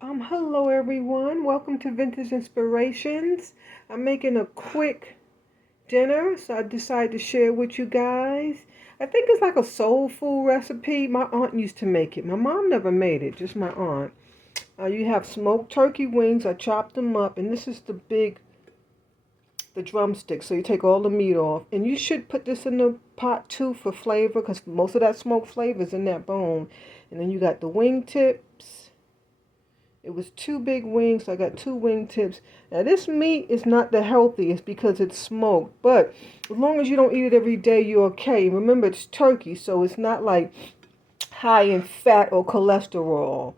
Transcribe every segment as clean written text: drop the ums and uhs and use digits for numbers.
Hello everyone. Welcome to Vintage Inspirations. I'm making a quick dinner, so I decided to share with you guys. I think it's like a soul food recipe. My aunt used to make it. My mom never made it, just my aunt. You have smoked turkey wings. I chopped them up, and this is the drumstick. So you take all the meat off, and you should put this in the pot too for flavor, because most of that smoked flavor is in that bone. And then you got the wing tips. It was two big wings, so I got two wing tips. Now this meat is not the healthiest because it's smoked, but as long as you don't eat it every day, you're okay. Remember, it's turkey, so it's not like high in fat or cholesterol.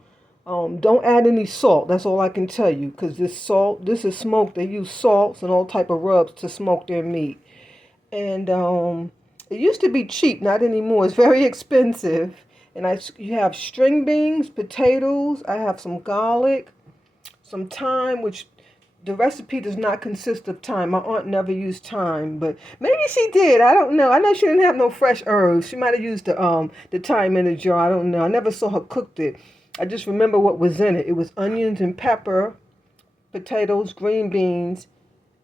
Don't add any salt. That's all I can tell you, because this is smoked. They use salts and all type of rubs to smoke their meat. And it used to be cheap, not anymore. It's very expensive. And you have string beans, potatoes. I have some garlic, some thyme, which the recipe does not consist of thyme. My aunt never used thyme, but maybe she did. I don't know. I know she didn't have no fresh herbs. She might have used the thyme in the jar. I don't know. I never saw her cooked it. I just remember what was in it. It was onions and pepper, potatoes, green beans,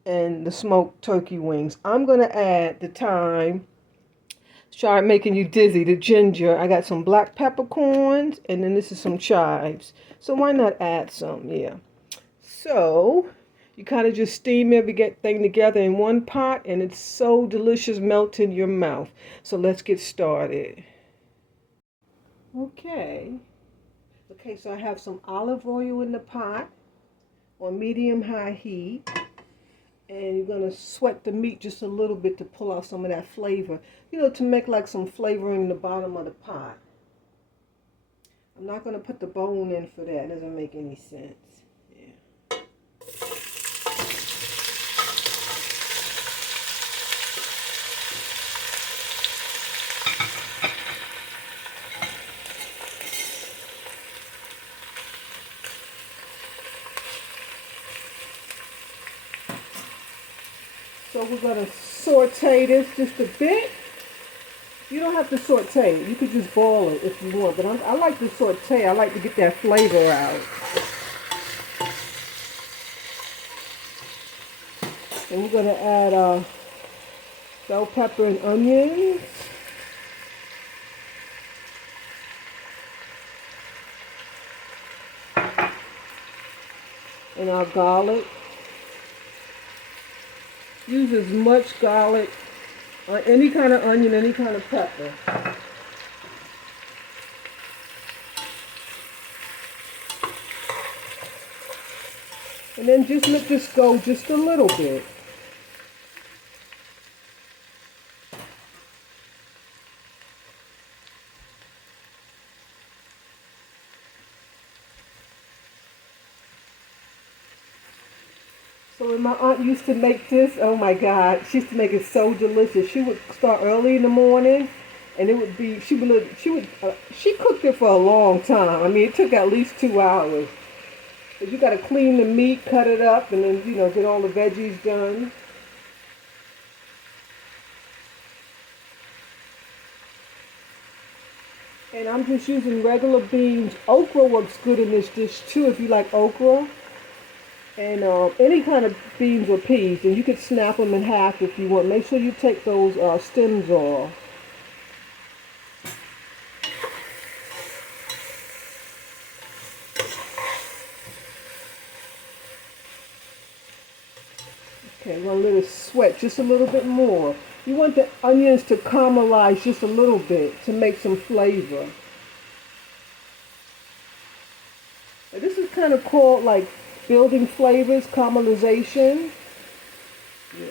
and the smoked turkey wings. I'm gonna add the thyme. Start making you dizzy. The ginger. I got some black peppercorns, and then this is some chives. So why not add some? Yeah. So you kind of just steam everything together in one pot, and it's so delicious, melt in your mouth. So let's get started. Okay. Okay, so I have some olive oil in the pot on medium-high heat. And you're going to sweat the meat just a little bit to pull out some of that flavor. To make like some flavoring in the bottom of the pot. I'm not going to put the bone in for that. It doesn't make any sense. Yeah. So we're going to saute this just a bit. You don't have to saute it. You could just boil it if you want. But I like to saute. I like to get that flavor out. And we're going to add bell pepper and onions. And our garlic. Use as much garlic, any kind of onion, any kind of pepper. And then just let this go just a little bit. So when my aunt used to make this, oh my God, she used to make it so delicious. She would start early in the morning, and it would be she cooked it for a long time. I mean, it took at least 2 hours. But you got to clean the meat, cut it up, and then get all the veggies done. And I'm just using regular beans. Okra works good in this dish too if you like okra. And any kind of beans or peas, and you could snap them in half if you want. Make sure you take those stems off. Okay, I'm going to let it sweat just a little bit more. You want the onions to caramelize just a little bit to make some flavor. Now, this is kind of called like building flavors, caramelization. Yeah.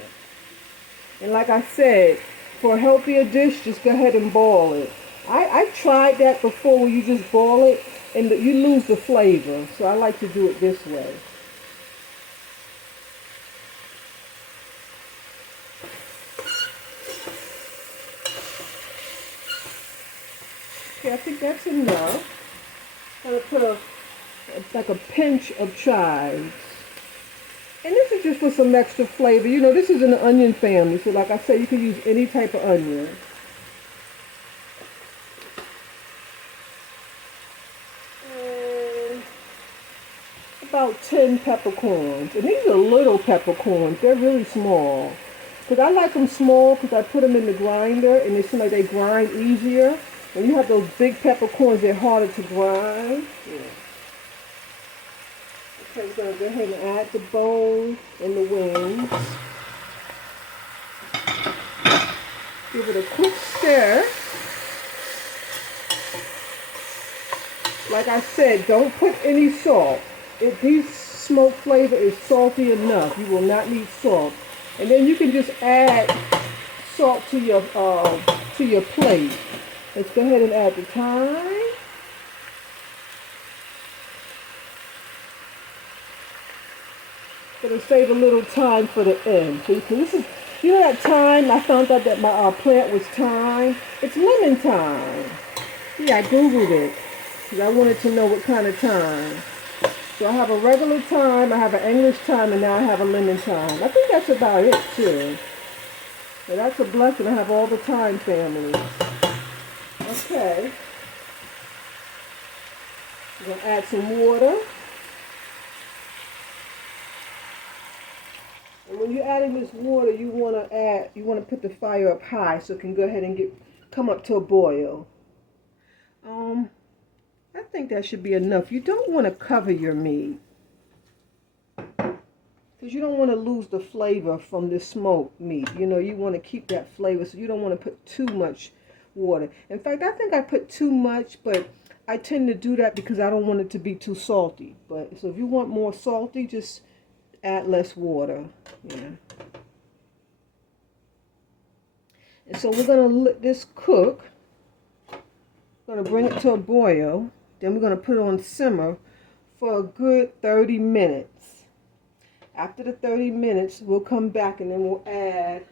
And like I said, for a healthier dish, just go ahead and boil it. I've tried that before where you just boil it and you lose the flavor. So I like to do it this way. Okay, I think that's enough. I'm going to put like a pinch of chives. And this is just for some extra flavor. This is an onion family, so like I said, you can use any type of onion. And about 10 peppercorns. And these are little peppercorns. They're really small. Because I like them small because I put them in the grinder and it seems like they grind easier. When you have those big peppercorns, they're harder to grind. Yeah. Okay, we're going to go ahead and add the bones and the wings. Give it a quick stir. Like I said, don't put any salt. If these smoked flavor is salty enough, you will not need salt. And then you can just add salt to your plate. Let's go ahead and add the thyme. Gonna save a little time for the end. So this is, you know that thyme, I found out that my plant was thyme. It's lemon thyme. Yeah, I Googled it because I wanted to know what kind of thyme. So I have a regular thyme, I have an English thyme, and now I have a lemon thyme. I think that's about it too. So that's a blessing. I have all the thyme families. Okay. I'm gonna add some water. And when you're adding this water, you want to put the fire up high so it can go ahead and come up to a boil. I think that should be enough. You don't want to cover your meat because you don't want to lose the flavor from the smoked meat. You know, you want to keep that flavor, so you don't want to put too much water. In fact, I think I put too much, but I tend to do that because I don't want it to be too salty. But so if you want more salty, just add less water. Yeah. And so we're going to let this cook. We're going to bring it to a boil. Then we're going to put it on simmer for a good 30 minutes. After the 30 minutes, we'll come back and then we'll add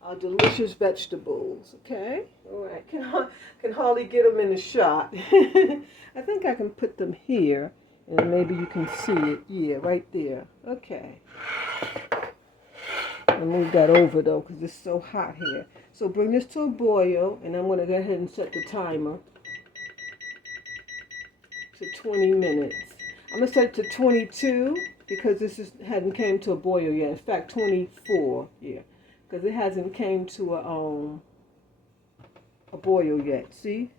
our delicious vegetables. Okay? All right. Can hardly get them in the shot. I think I can put them here. And maybe you can see it. Yeah, right there. Okay. I'll move that over though because it's so hot here. So bring this to a boil, and I'm going to go ahead and set the timer to 20 minutes. I'm going to set it to 22 because hadn't came to a boil yet. In fact, 24. Yeah, because it hasn't came to a boil yet. See?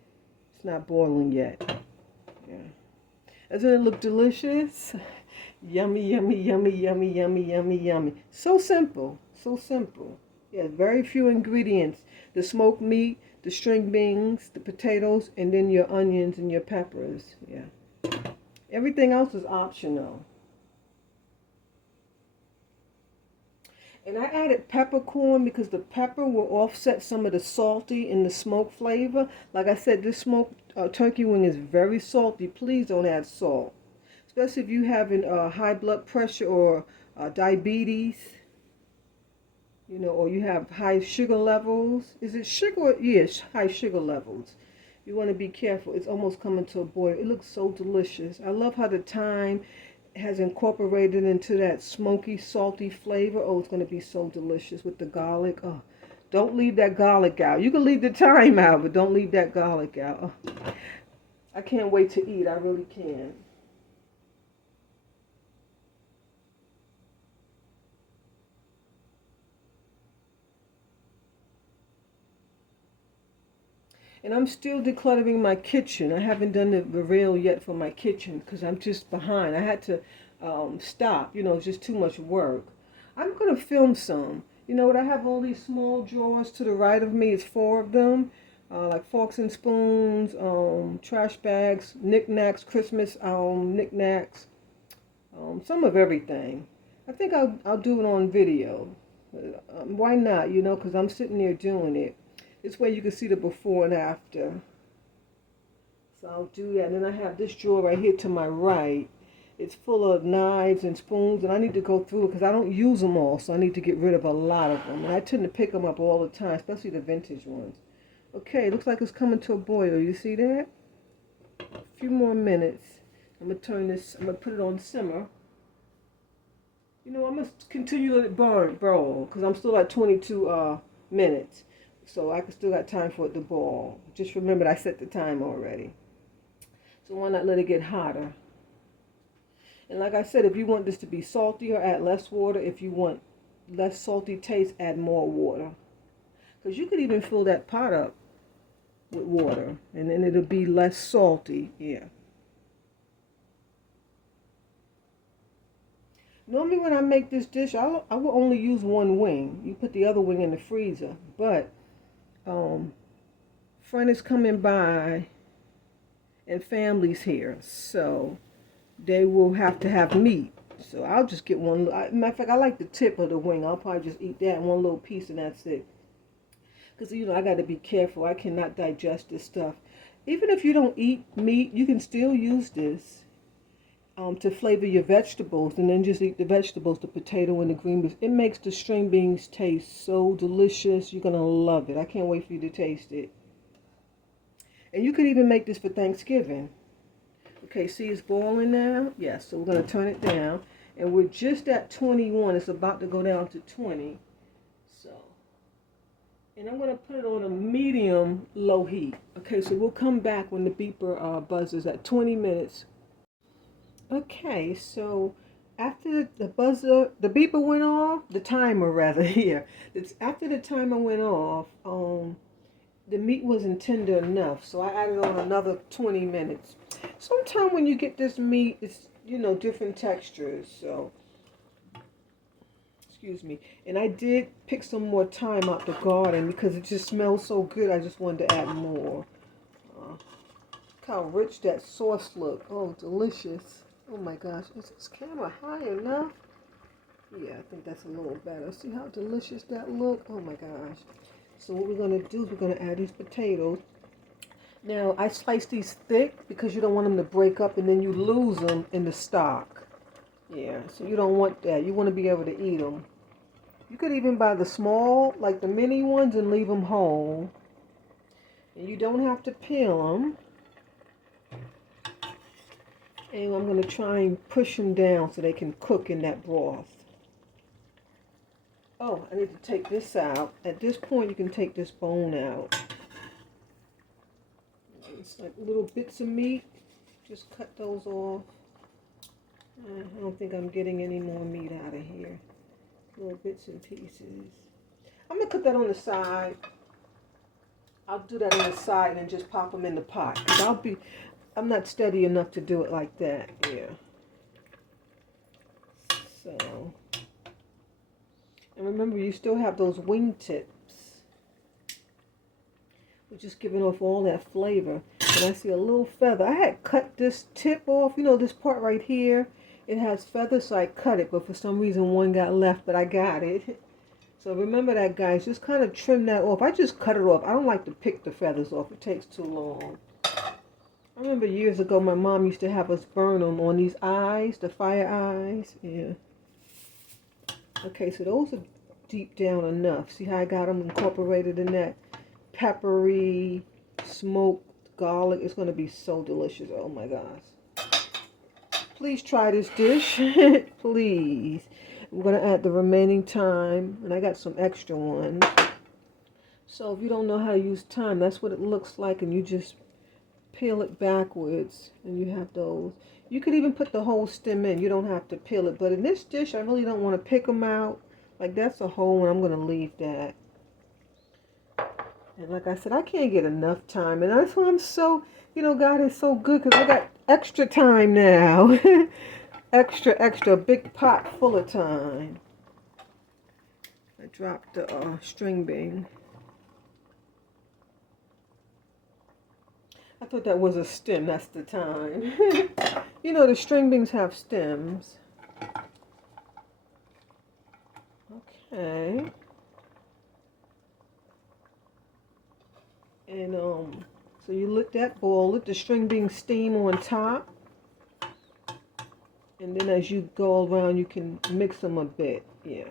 It's not boiling yet. Yeah. Doesn't it look delicious? Yummy, yummy, yummy, yummy, yummy, yummy, yummy. So simple. So simple. Yeah, very few ingredients. The smoked meat, the string beans, the potatoes, and then your onions and your peppers. Yeah. Everything else is optional. And I added peppercorn because the pepper will offset some of the salty in the smoked flavor. Like I said, this smoked turkey wing is very salty. Please don't add salt. Especially if you're having high blood pressure or diabetes. You know, or you have high sugar levels. Is it sugar? Yes, high sugar levels. You want to be careful. It's almost coming to a boil. It looks so delicious. I love how the thyme has incorporated into that smoky, salty flavor. Oh, it's going to be so delicious with the garlic. Oh, don't leave that garlic out. You can leave the thyme out, but don't leave that garlic out. Oh, I can't wait to eat. I really can. And I'm still decluttering my kitchen. I haven't done the reveal yet for my kitchen because I'm just behind. I had to stop. You know, it's just too much work. I'm going to film some. You know what? I have all these small drawers to the right of me. It's 4 of them. Like forks and spoons, trash bags, knickknacks, Christmas knickknacks, some of everything. I think I'll do it on video. Why not? You know, because I'm sitting there doing it. This way you can see the before and after. So I'll do that. And then I have this drawer right here to my right. It's full of knives and spoons, and I need to go through it because I don't use them all, so I need to get rid of a lot of them. And I tend to pick them up all the time, especially the vintage ones. Okay, looks like it's coming to a boil. You see that? A few more minutes. I'm going to put it on simmer. You know, I'm going to continue to let it boil because I'm still at 22 minutes. So I still got time for it to boil. Just remember I set the time already. So why not let it get hotter? And like I said, if you want this to be saltier, add less water. If you want less salty taste, add more water. Because you could even fill that pot up with water, and then it'll be less salty. Yeah. Normally when I make this dish, I will only use one wing. You put the other wing in the freezer. But friend is coming by and family's here, so they will have to have meat. So I'll just get one. Matter of fact, I like the tip of the wing. I'll probably just eat that, one little piece, and that's it. Because, I got to be careful. I cannot digest this stuff. Even if you don't eat meat, you can still use this to flavor your vegetables, and then just eat the vegetables, the potato and the green beans. It makes the string beans taste so delicious. You're going to love it. I can't wait for you to taste it. And you could even make this for Thanksgiving. Okay, see it's boiling now? Yes, so we're going to turn it down. And we're just at 21. It's about to go down to 20. So, and I'm going to put it on a medium low heat. Okay, so we'll come back when the beeper buzzes at 20 minutes. Okay, so after the beeper went off, the timer rather here. It's after the timer went off, the meat wasn't tender enough, so I added on another 20 minutes. Sometimes when you get this meat, it's, different textures, so, excuse me. And I did pick some more thyme out the garden because it just smells so good, I just wanted to add more. Look how rich that sauce look. Oh, delicious. Oh my gosh, is this camera high enough? Yeah, I think that's a little better. See how delicious that look? Oh my gosh. So what we're going to do is we're going to add these potatoes. Now, I slice these thick because you don't want them to break up and then you lose them in the stock. Yeah, so you don't want that. You want to be able to eat them. You could even buy the small, like the mini ones, and leave them whole. And you don't have to peel them. And I'm going to try and push them down so they can cook in that broth. Oh, I need to take this out. At this point, you can take this bone out. It's like little bits of meat. Just cut those off. I don't think I'm getting any more meat out of here. Little bits and pieces. I'm going to put that on the side. I'll do that on the side and then just pop them in the pot. I'm not steady enough to do it like that. Yeah. So. And remember, you still have those wing tips. We're just giving off all that flavor. And I see a little feather. I had cut this tip off. This part right here. It has feathers, so I cut it. But for some reason, one got left, but I got it. So remember that, guys. Just kind of trim that off. I just cut it off. I don't like to pick the feathers off. It takes too long. I remember years ago, my mom used to have us burn them on these eyes, the fire eyes. Yeah. Okay, so those are deep down enough. See how I got them incorporated in that peppery, smoked garlic? It's going to be so delicious. Oh my gosh. Please try this dish. Please. I'm going to add the remaining thyme, and I got some extra ones. So if you don't know how to use thyme, that's what it looks like, and you just peel it backwards, and you have those. You could even put the whole stem in. You don't have to peel it. But in this dish, I really don't want to pick them out. Like, that's a whole one. I'm going to leave that. And like I said, I can't get enough thyme. And that's why I'm so, God is so good, because I got extra thyme now. extra, big pot full of thyme. I dropped the string bean. I thought that was a stem. That's the thyme. The string beans have stems. Okay. And so you let that boil. Let the string beans steam on top. And then as you go around, you can mix them a bit. Yeah.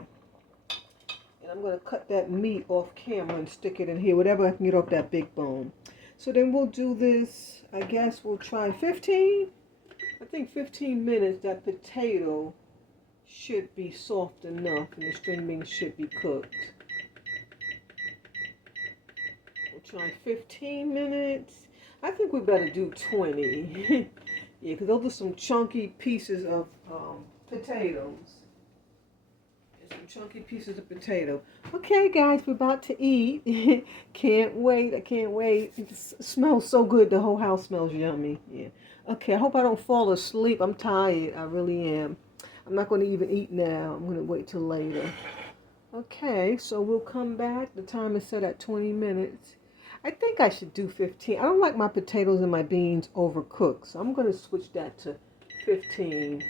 And I'm going to cut that meat off camera and stick it in here. Whatever I can get off that big bone. So then we'll do this, I guess we'll try 15. I think 15 minutes, that potato should be soft enough and the string beans should be cooked. We'll try 15 minutes. I think we better do 20. Yeah, because those are some chunky pieces of potatoes. Some chunky pieces of potato. Okay, guys, we're about to eat. Can't wait. I can't wait. It smells so good. The whole house smells yummy. Yeah. Okay, I hope I don't fall asleep. I'm tired. I really am. I'm not going to even eat now. I'm going to wait till later. Okay, so we'll come back. The time is set at 20 minutes. I think I should do 15. I don't like my potatoes and my beans overcooked, so I'm going to switch that to 15.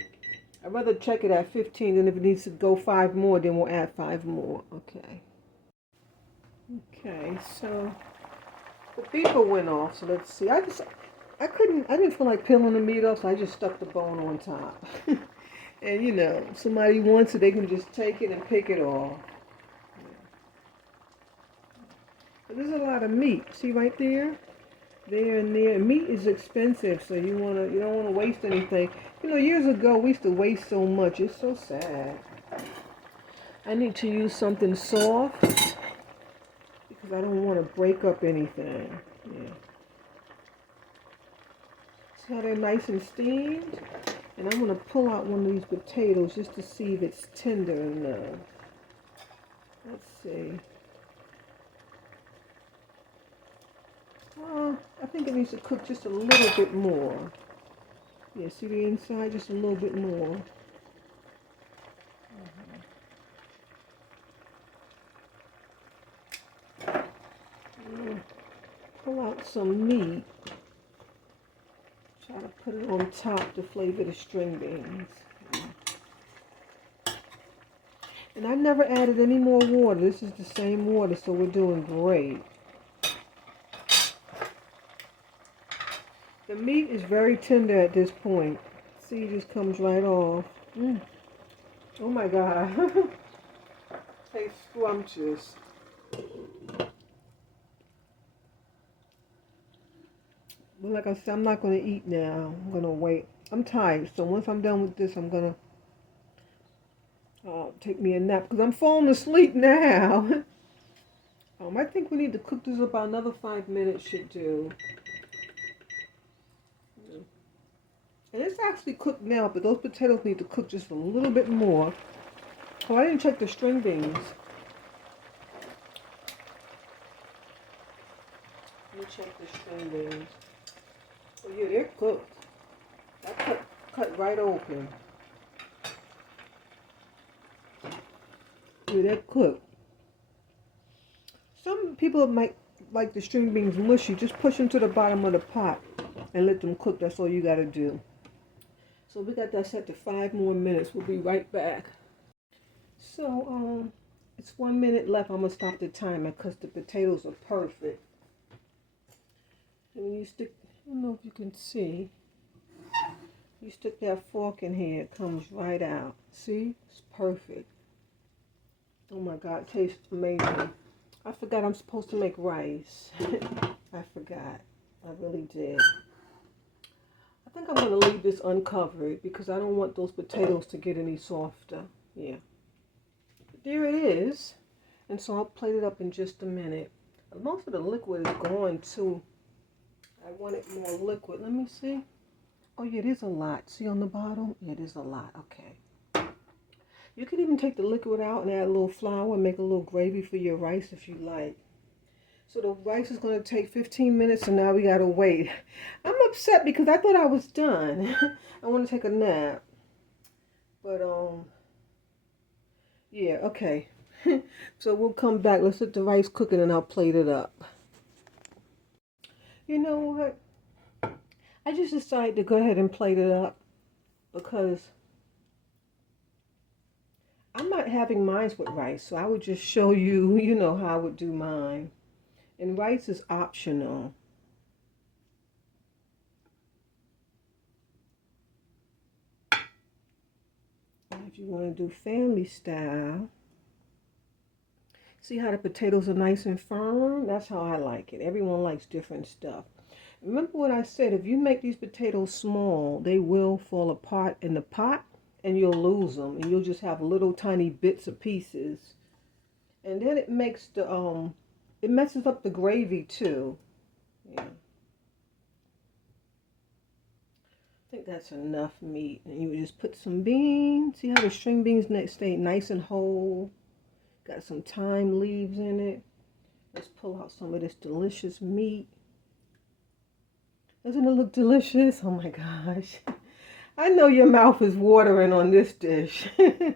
I'd rather check it at 15 than if it needs to go 5 more, then we'll add 5 more. Okay. Okay, so the beeper went off, so let's see. I didn't feel like peeling the meat off, so I just stuck the bone on top. And you know, if somebody wants it, they can just take it and pick it off. But there's a lot of meat. See right there? There and there. Meat is expensive, so you don't wanna waste anything. You know, years ago we used to waste so much. It's so sad. I need to use something soft because I don't want to break up anything. Yeah. See how they're nice and steamed? And I'm going to pull out one of these potatoes just to see if it's tender enough. Let's see. I think it needs to cook just a little bit more. Yeah, see the inside? Just a little bit more. Pull out some meat. Try to put it on top to flavor the string beans. And I never added any more water. This is the same water, so we're doing great. The meat is very tender at this point. See, it just comes right off. Oh my God. Tastes scrumptious. But like I said, I'm not going to eat now. I'm going to wait. I'm tired, so once I'm done with this, I'm going to take me a nap because I'm falling asleep now. I think we need to cook this about another 5 minutes should do. And it's actually cooked now, but those potatoes need to cook just a little bit more. Oh, I didn't check the string beans. Let me check the string beans. Oh yeah, they're cooked. That cut right open. Yeah, they're cooked. Some people might like the string beans mushy. Just push them to the bottom of the pot and let them cook. That's all you got to do. So we got that set to 5 more minutes. We'll be right back. So it's 1 minute left. I'm gonna stop the timer because the potatoes are perfect. And when you stick, I don't know if you can see. You stick that fork in here, it comes right out. See? It's perfect. Oh my God, it tastes amazing. I forgot I'm supposed to make rice. I forgot. I really did. I think I'm going to leave this uncovered because I don't want those potatoes to get any softer. Yeah. But there it is. And so I'll plate it up in just a minute. Most of the liquid is gone too. I want it more liquid. Let me see. Oh yeah, it is a lot. See on the bottom? Yeah, it is a lot. Okay. You can even take the liquid out and add a little flour and make a little gravy for your rice if you like. So the rice is going to take 15 minutes and now we got to wait. I'm upset because I thought I was done. I want to take a nap. But, yeah, okay. So we'll come back. Let's let the rice cooking and I'll plate it up. You know what? I just decided to go ahead and plate it up because I'm not having mine with rice. So I would just show you, you know, how I would do mine. And rice is optional. If you want to do family style, see how the potatoes are nice and firm? That's how I like it. Everyone likes different stuff. Remember what I said, if you make these potatoes small, they will fall apart in the pot and you'll lose them. And you'll just have little tiny bits of pieces. And then it makes the, it messes up the gravy too. Yeah. I think that's enough meat. And you just put some beans. See how the string beans stay nice and whole? Got some thyme leaves in it. Let's pull out some of this delicious meat. Doesn't it look delicious? Oh my gosh. I know your mouth is watering on this dish. I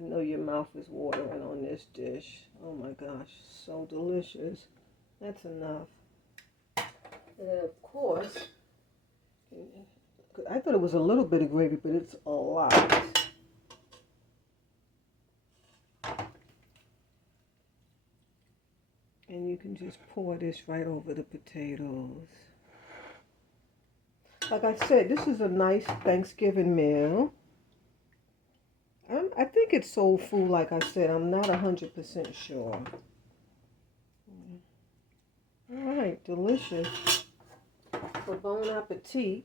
know your mouth is watering on this dish. Oh my gosh, so delicious. That's enough. And then of course, I thought it was a little bit of gravy, but it's a lot. And you can just pour this right over the potatoes. Like I said, this is a nice Thanksgiving meal. I think it's soul food, like I said. I'm not 100% sure. All right, delicious. So bon appetit.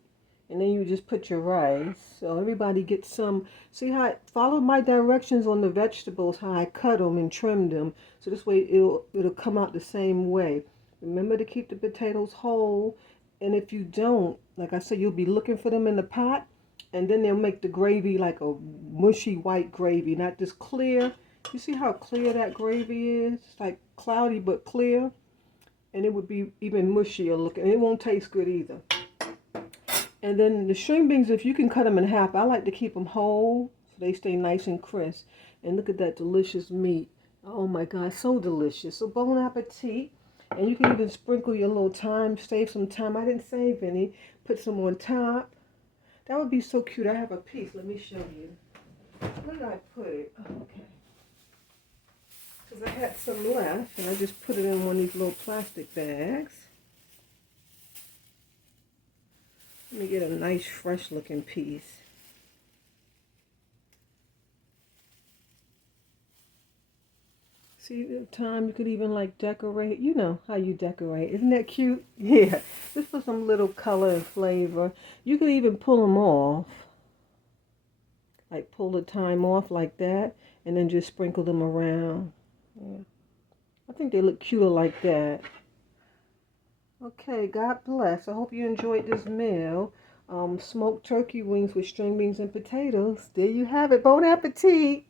And then you just put your rice. So everybody gets some. See how follow my directions on the vegetables, how I cut them and trim them. So this way it'll come out the same way. Remember to keep the potatoes whole. And if you don't, like I said, you'll be looking for them in the pot. And then they'll make the gravy like a mushy white gravy, not this clear. You see how clear that gravy is? It's like cloudy but clear. And it would be even mushier looking. It won't taste good either. And then the string beans, if you can cut them in half, I like to keep them whole so they stay nice and crisp. And look at that delicious meat. Oh my God, so delicious. So bon appetit. And you can even sprinkle your little thyme, save some thyme. I didn't save any. Put some on top. That would be so cute. I have a piece. Let me show you. Where did I put it? Oh, okay. Because I had some left, and I just put it in one of these little plastic bags. Let me get a nice, fresh-looking piece. See, the time you could even like decorate. You know how you decorate. Isn't that cute? Yeah. Just for some little color and flavor. You could even pull them off. Like pull the thyme off like that. And then just sprinkle them around. Yeah. I think they look cuter like that. Okay, God bless. I hope you enjoyed this meal. Smoked turkey wings with string beans and potatoes. There you have it. Bon appetit.